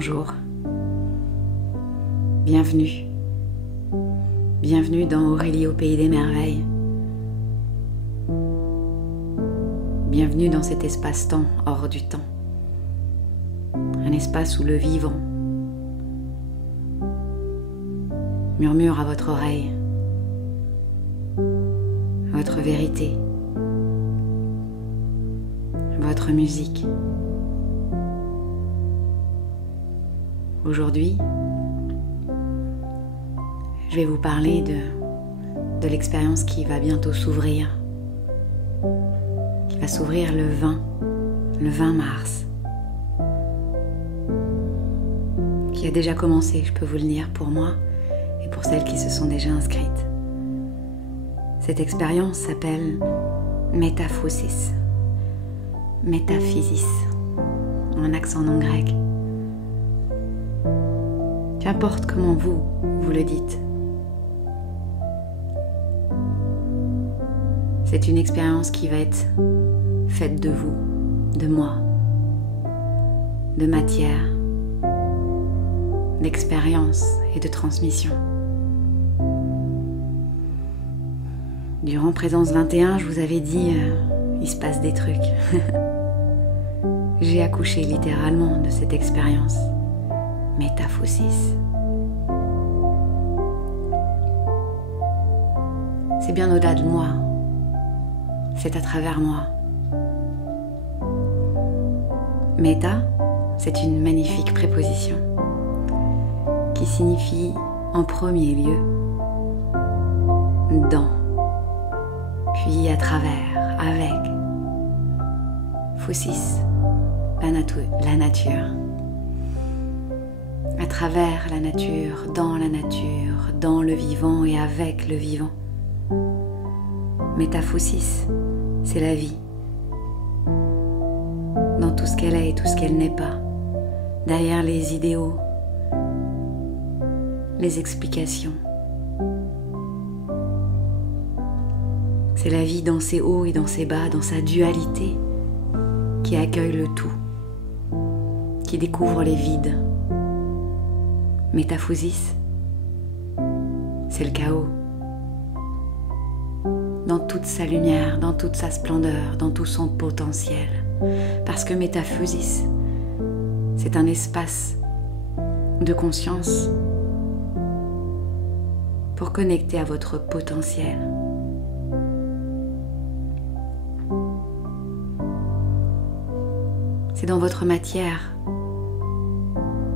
Bonjour. Bienvenue. Bienvenue dans Aurélie au pays des merveilles. Bienvenue dans cet espace-temps hors du temps. Un espace où le vivant murmure à votre oreille votre vérité, votre musique. Aujourd'hui, je vais vous parler de l'expérience qui va bientôt s'ouvrir, qui va s'ouvrir le 20 mars, qui a déjà commencé, je peux vous le dire, pour moi et pour celles qui se sont déjà inscrites. Cette expérience s'appelle métaphosis, métaphysis, en accent non grec. Qu'importe comment vous le dites. C'est une expérience qui va être faite de vous, de moi, de matière, d'expérience et de transmission. Durant Présence 21, je vous avais dit, il se passe des trucs. J'ai accouché littéralement de cette expérience. Métaphosis. C'est bien au-delà de moi. C'est à travers moi. Méta, c'est une magnifique préposition qui signifie en premier lieu dans, puis à travers, avec. Phosis, la nature. À travers la nature, dans le vivant et avec le vivant. Métaphosis, c'est la vie. Dans tout ce qu'elle est et tout ce qu'elle n'est pas. Derrière les idéaux, les explications. C'est la vie dans ses hauts et dans ses bas, dans sa dualité, qui accueille le tout, qui découvre les vides. Métaphosis, c'est le chaos. Dans toute sa lumière, dans toute sa splendeur, dans tout son potentiel. Parce que métaphosis, c'est un espace de conscience pour connecter à votre potentiel. C'est dans votre matière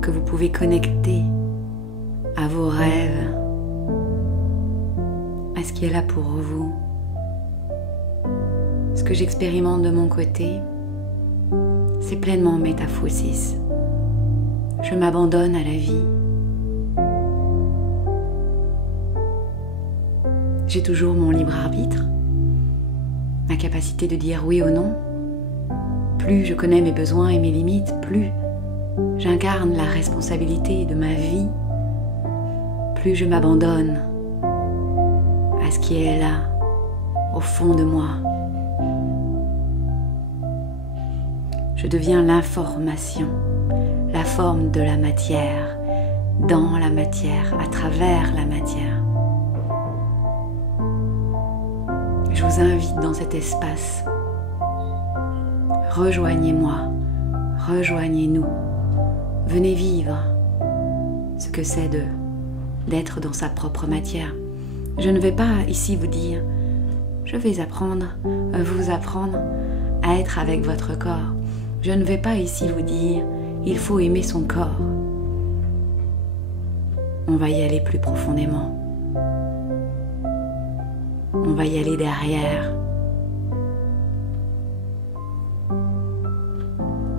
que vous pouvez connecter à vos rêves, à ce qui est là pour vous. Ce que j'expérimente de mon côté, c'est pleinement métaphosis. Je m'abandonne à la vie. J'ai toujours mon libre arbitre, ma capacité de dire oui ou non. Plus je connais mes besoins et mes limites, plus j'incarne la responsabilité de ma vie, plus je m'abandonne à ce qui est là, au fond de moi. Je deviens l'information, la forme de la matière, dans la matière, à travers la matière. Je vous invite dans cet espace. Rejoignez-moi, rejoignez-nous. Venez vivre ce que c'est d'être dans sa propre matière. Je ne vais pas ici vous dire, je vais vous apprendre à être avec votre corps. Je ne vais pas ici vous dire, il faut aimer son corps. On va y aller plus profondément. On va y aller derrière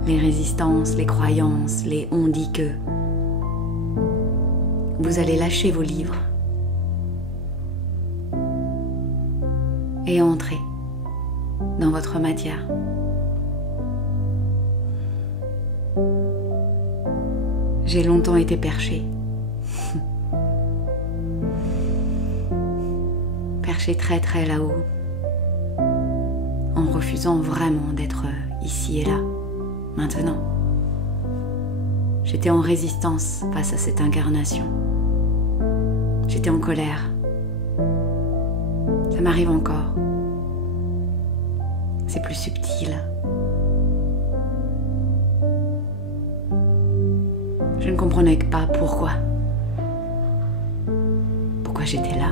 les résistances, les croyances, les on dit que. Vous allez lâcher vos livres et entrer dans votre matière. J'ai longtemps été perchée. Perchée très très là-haut, en refusant vraiment d'être ici et là, maintenant. J'étais en résistance face à cette incarnation. J'étais en colère. Ça m'arrive encore. C'est plus subtil. Je ne comprenais pas pourquoi. Pourquoi j'étais là.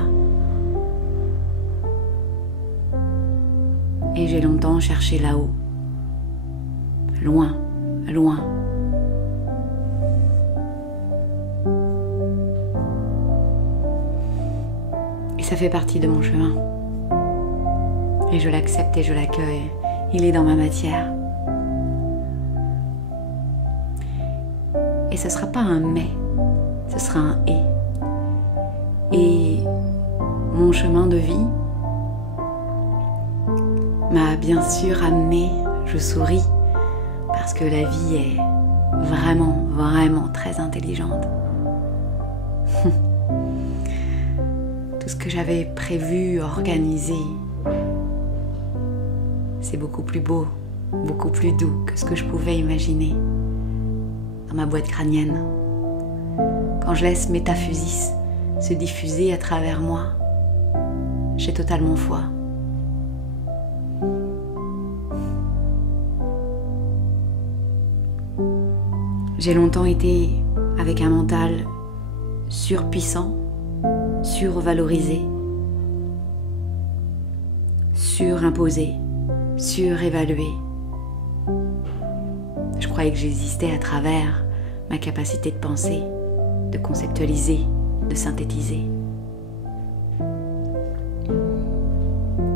Et j'ai longtemps cherché là-haut. Loin, loin. Et ça fait partie de mon chemin. Et je l'accepte et je l'accueille. Il est dans ma matière. Et ce ne sera pas un mais, ce sera un et. Et mon chemin de vie m'a bien sûr amené, je souris, parce que la vie est vraiment, vraiment très intelligente. Tout ce que j'avais prévu, organisé, c'est beaucoup plus beau, beaucoup plus doux que ce que je pouvais imaginer dans ma boîte crânienne. Quand je laisse métaphysis se diffuser à travers moi, j'ai totalement foi. J'ai longtemps été avec un mental surpuissant, survalorisé, surimposé, surévalué. Je croyais que j'existais à travers ma capacité de penser, de conceptualiser, de synthétiser.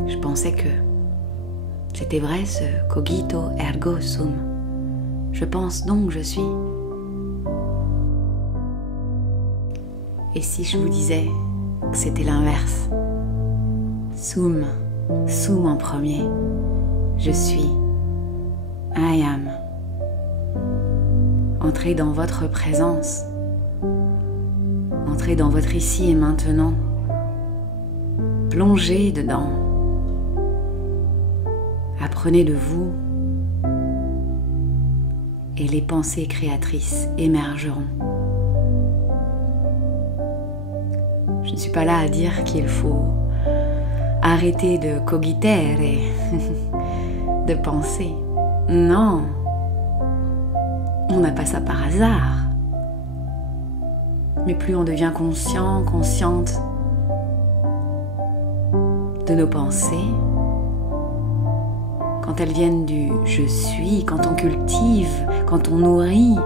Je pensais que c'était vrai ce cogito ergo sum. Je pense donc je suis. Et si je vous disais que c'était l'inverse? Sum, sum en premier. Je suis. I am. Entrez dans votre présence. Entrez dans votre ici et maintenant. Plongez dedans. Apprenez de vous. Et les pensées créatrices émergeront. Je ne suis pas là à dire qu'il faut arrêter de cogiter et de penser. Non, on n'a pas ça par hasard. Mais plus on devient conscient, consciente de nos pensées, quand elles viennent du « je suis », quand on cultive, quand on nourrit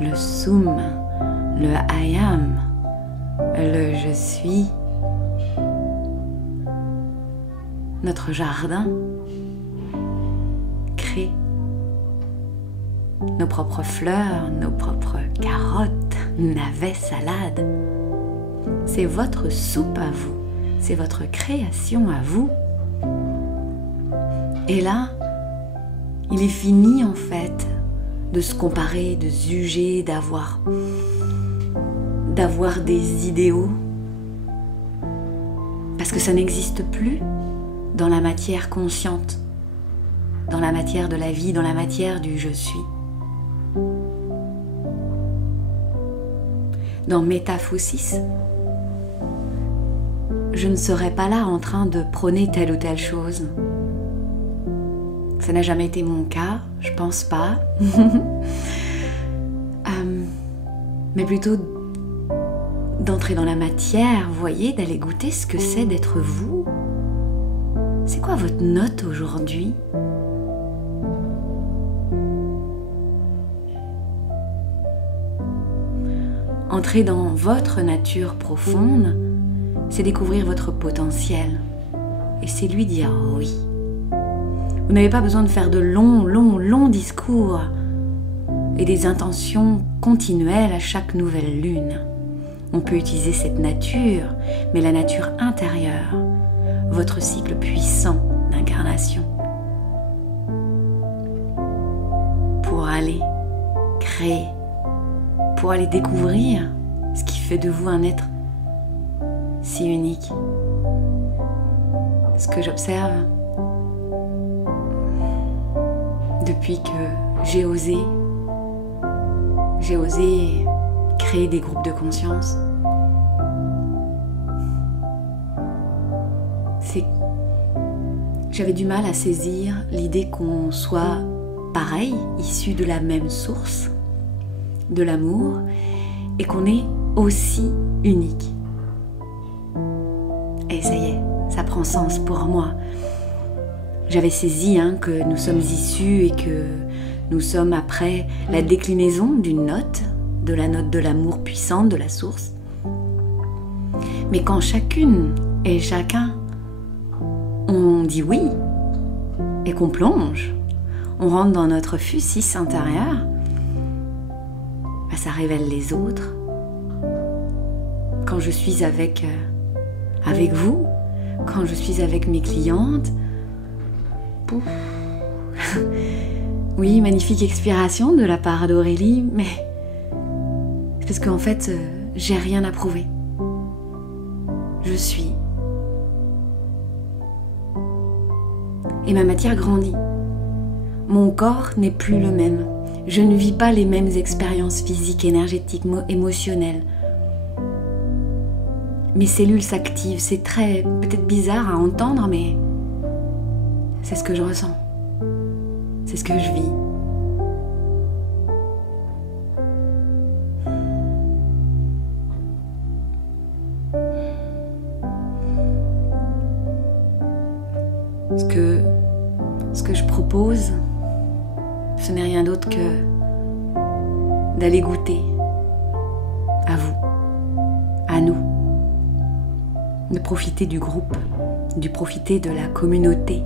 le « sum », le « I am », le « je suis », notre jardin crée nos propres fleurs, nos propres carottes, navets, salades. C'est votre soupe à vous, c'est votre création à vous. Et là, il est fini en fait de se comparer, de se juger, d'avoir des idéaux. Parce que ça n'existe plus dans la matière consciente, dans la matière de la vie, dans la matière du je suis. Dans Métaphysis, je ne serais pas là en train de prôner telle ou telle chose. Ça n'a jamais été mon cas, je pense pas. Mais plutôt d'entrer dans la matière, vous voyez, d'aller goûter ce que c'est d'être vous. C'est quoi votre note aujourd'hui ? Entrer dans votre nature profonde, c'est découvrir votre potentiel. Et c'est lui dire oui. Vous n'avez pas besoin de faire de longs discours et des intentions continuelles à chaque nouvelle lune. On peut utiliser cette nature, mais la nature intérieure, votre cycle puissant d'incarnation, pour aller créer, pour aller découvrir ce qui fait de vous un être si unique. Ce que j'observe depuis que j'ai osé j'ai osé créer des groupes de conscience. J'avais du mal à saisir l'idée qu'on soit pareil, issu de la même source, de l'amour, et qu'on est aussi unique. Et ça y est, ça prend sens pour moi. J'avais saisi que nous sommes issus et que nous sommes après la déclinaison d'une note, de la note de l'amour puissante de la source. Mais quand chacune et chacun on dit oui et qu'on plonge, on rentre dans notre fusis intérieur, ça révèle les autres. Quand je suis avec vous, quand je suis avec mes clientes, pouf. Oui, magnifique expiration de la part d'Aurélie, mais c'est parce qu'en fait, j'ai rien à prouver. Je suis. Et ma matière grandit. Mon corps n'est plus le même. Je ne vis pas les mêmes expériences physiques, énergétiques, émotionnelles. Mes cellules s'activent. C'est peut-être bizarre à entendre, mais c'est ce que je ressens. C'est ce que je vis. Ce que je propose, ce n'est rien d'autre que d'aller goûter à vous, à nous, de profiter du groupe, de profiter de la communauté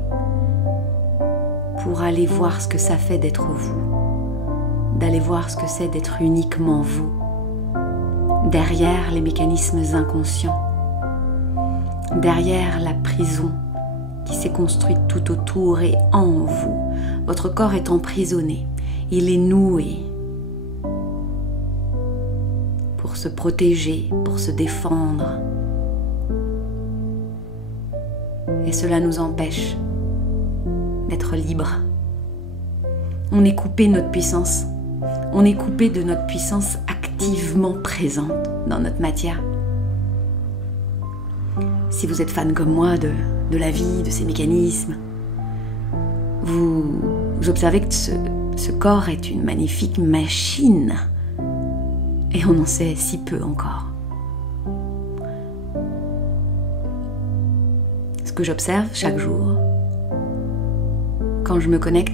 pour aller voir ce que ça fait d'être vous, d'aller voir ce que c'est d'être uniquement vous, derrière les mécanismes inconscients, derrière la prison qui s'est construite tout autour et en vous. Votre corps est emprisonné, il est noué pour se protéger, pour se défendre. Et cela nous empêche d'être libres. On est coupé de notre puissance. On est coupé de notre puissance activement présente dans notre matière. Si vous êtes fan comme moi de la vie, de ses mécanismes, vous observez que ce corps est une magnifique machine et on en sait si peu encore. Ce que j'observe chaque jour, quand je me connecte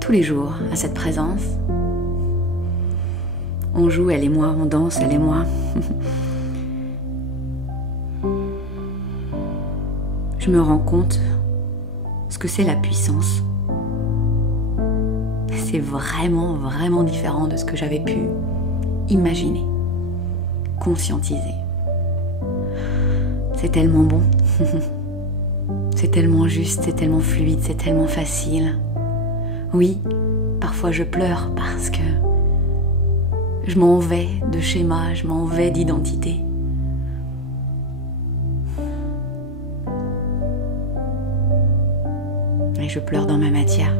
tous les jours à cette présence, on joue, elle et moi, on danse, elle et moi. Je me rends compte ce que c'est la puissance. C'est vraiment, vraiment différent de ce que j'avais pu imaginer, conscientiser. C'est tellement bon. C'est tellement juste, c'est tellement fluide, c'est tellement facile. Oui, parfois je pleure parce que je m'en vais de schéma, je m'en vais d'identité. Et je pleure dans ma matière.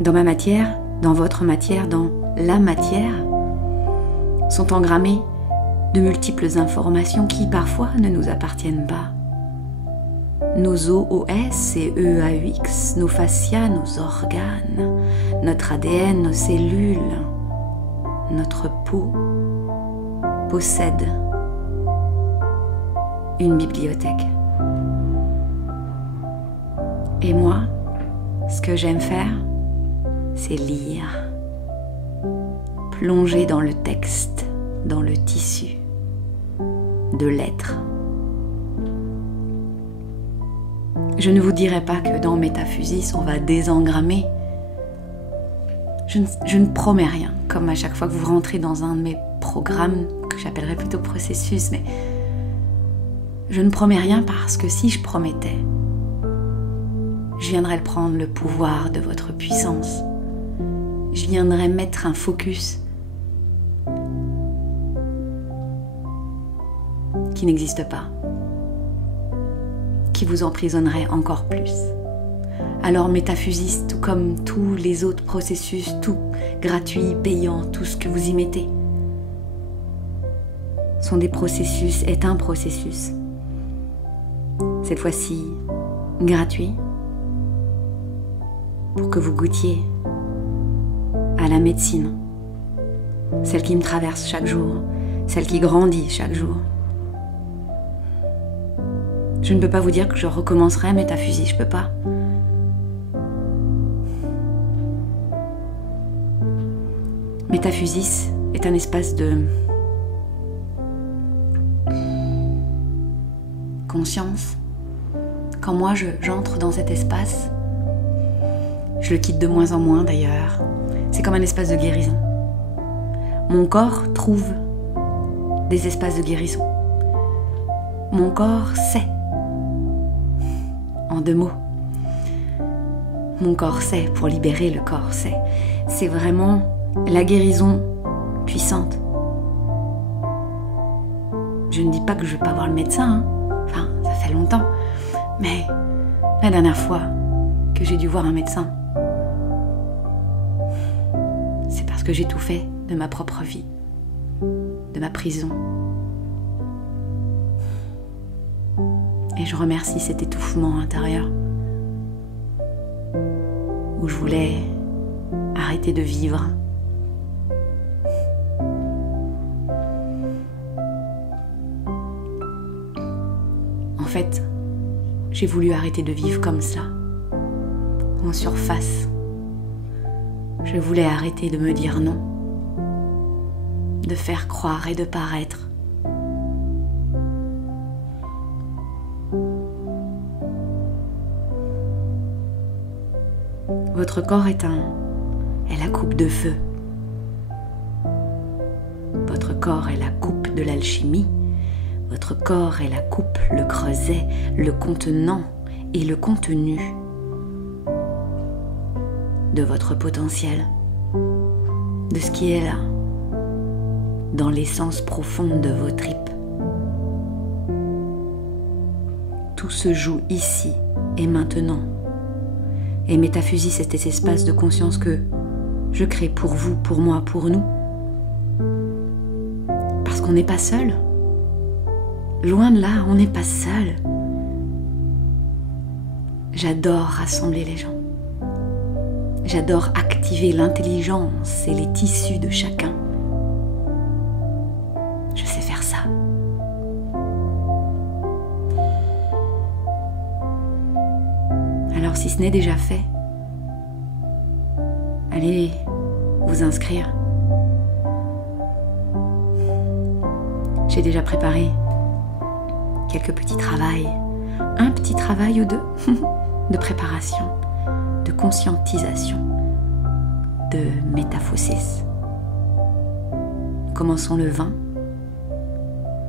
Dans ma matière, dans votre matière, dans la matière, sont engrammées de multiples informations qui parfois ne nous appartiennent pas. Nos OS et EAUX, nos fascias, nos organes, notre ADN, nos cellules, notre peau possèdent une bibliothèque. Et moi, ce que j'aime faire, c'est lire, plonger dans le texte, dans le tissu de l'être. Je ne vous dirai pas que dans Métaphysis, on va désengrammer. Je ne promets rien, comme à chaque fois que vous rentrez dans un de mes programmes, que j'appellerais plutôt processus, mais je ne promets rien parce que si je promettais, je viendrais prendre le pouvoir de votre puissance. Je viendrais mettre un focus qui n'existe pas, qui vous emprisonnerait encore plus. Alors Métaphysis, tout comme tous les autres processus, tous gratuit, payant, tout ce que vous y mettez, sont des processus, est un processus. Cette fois-ci, gratuit, pour que vous goûtiez à la médecine, celle qui me traverse chaque jour, celle qui grandit chaque jour. Je ne peux pas vous dire que je recommencerai Métaphusis, je peux pas. Métaphusis est un espace de conscience. Quand moi j'entre dans cet espace, je le quitte de moins en moins d'ailleurs. C'est comme un espace de guérison. Mon corps trouve des espaces de guérison. Mon corps sait. En 2 mots. Mon corps sait, pour libérer le corps sait. C'est vraiment la guérison puissante. Je ne dis pas que je ne vais pas voir le médecin, hein. Enfin, ça fait longtemps. Mais la dernière fois que j'ai dû voir un médecin, c'est parce que j'ai tout fait de ma propre vie, de ma prison. Et je remercie cet étouffement intérieur où je voulais arrêter de vivre. En fait, j'ai voulu arrêter de vivre comme ça, en surface. Je voulais arrêter de me dire non, de faire croire et de paraître. Votre corps est la coupe de feu. Votre corps est la coupe de l'alchimie. Votre corps est la coupe, le creuset, le contenant et le contenu de votre potentiel, de ce qui est là, dans l'essence profonde de vos tripes. Tout se joue ici et maintenant. Et Métaphusis, c'est cet espace de conscience que je crée pour vous, pour moi, pour nous. Parce qu'on n'est pas seul. Loin de là, on n'est pas seul. J'adore rassembler les gens. J'adore activer l'intelligence et les tissus de chacun. Je sais faire ça. Alors si ce n'est déjà fait, allez vous inscrire. J'ai déjà préparé quelques petits travails, un petit travail ou deux de préparation, de conscientisation, de métaphosis. Nous commençons le 20.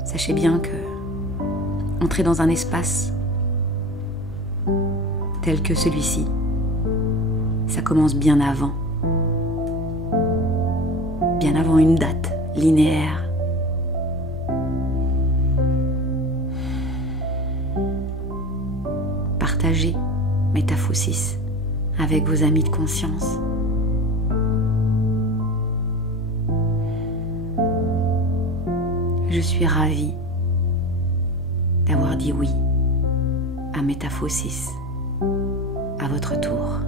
Sachez bien que entrer dans un espace tel que celui-ci, ça commence bien avant une date linéaire. Partagez Métaphosis avec vos amis de conscience. Je suis ravie d'avoir dit oui à Métaphosis à votre tour.